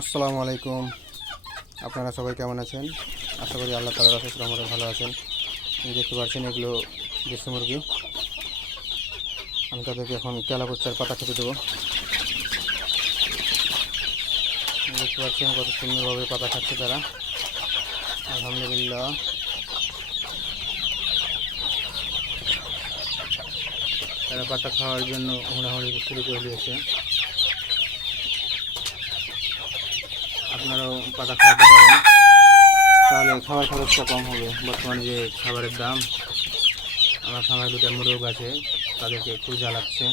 আসসালামু আলাইকুম। আপনারা সবাই কেমন আছেন? আশা করি আল্লাহ তালার অশেষ রহমতে ভালো আছেন। দেখতে পাচ্ছেন এগুলো দেশি মুরগি। আমি তাদেরকে এখন কেলাকুচ্চার পাতা খেতে দেবো। দেখতে পাচ্ছেন কত সুন্দরভাবে পাতা খাচ্ছে তারা। আলহামদুলিল্লাহ। তারা পাতা খাওয়ার জন্য হুড়াহুড়ি শুরু করে দিয়েছে। আপনারাও পাতা খাওয়াতে পারেন। তাহলে খাবার খরচটা কম হবে। বর্তমানে যে খাবারের দাম, আমার খামারে দুটা মুরগ আছে, তাদেরকে একটু জ্বালাচ্ছে।